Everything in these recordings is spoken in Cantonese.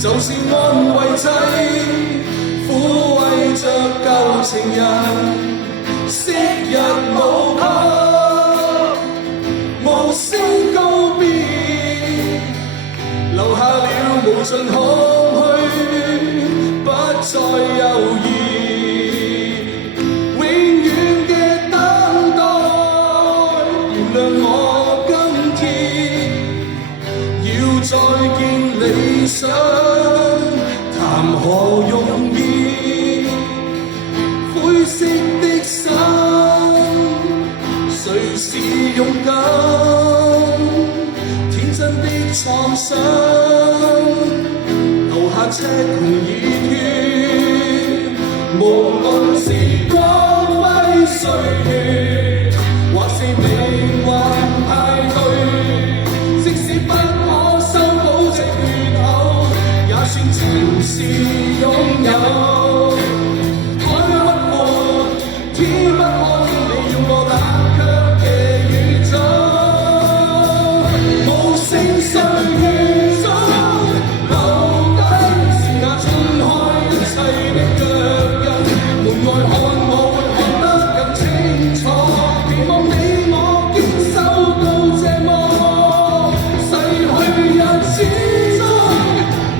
就是安慰劑，撫慰着舊情人。昔日無拍，無聲告別，留下了無盡空虛，不再猶豫，永遠嘅等待。原諒我今天要再見理想，談何容易？灰色的心，誰是勇敢？天真的創傷，留下赤紅熱血。無論時光揮歲月，或是命運派對，即使不可修補這缺口，也算情是擁有。天不可你要我冷卻夜與晝，無聲歲月中留低是那衝開一切的腳印，門外看我會看得更清楚，期望你我堅守到這麼逝去日子中，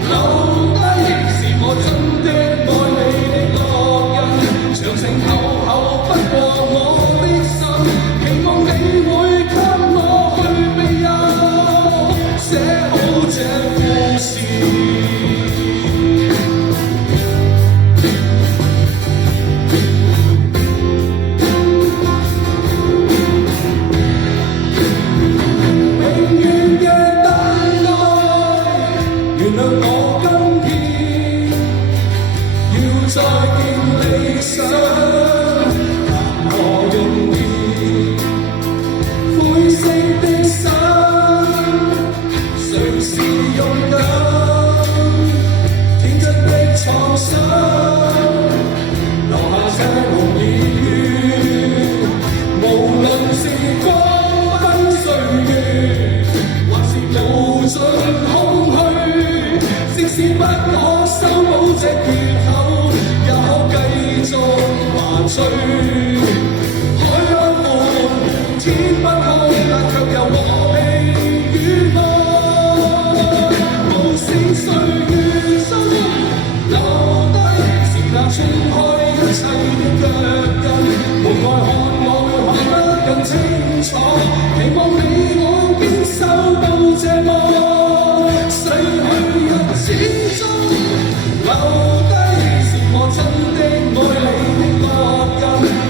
留低是我真的愛你的烙印，長城厚厚不過我的心，期望你會給我去庇佑，寫好這故事。永遠嘅等待，原諒我今天要再見理想。灰色的心，誰是勇敢？天真的創傷，留下赤紅熱血。無論時光分歲月，還是無盡空虛，即使不可修補這缺口，也可繼續麻醉。天不空，但卻又和平與愛。無聲歲月中留低是那衝開一切的腳印，門外看我會看得更清楚，期望你我堅守到這麼逝去日子中，留低是我真的愛你的烙印，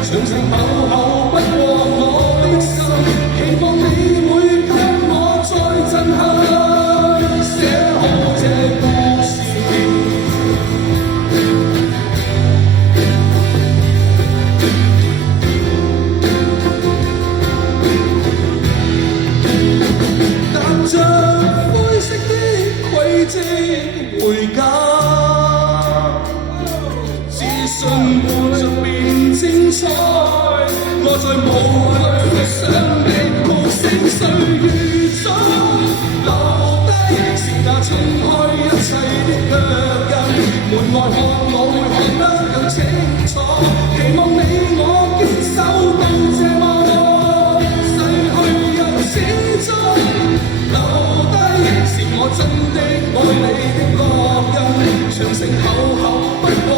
長城厚厚不過我。期望你會給我再震撼，寫好這故事。踏着灰色的軌跡回家，自信活着便精彩，我在無懼想你。無聲歲月中留低是那衝開一切的腳印，門外看我會看得更清楚，期望你我堅守到這麼逝去日子中，留低是我真的愛你的烙印，長城厚厚不過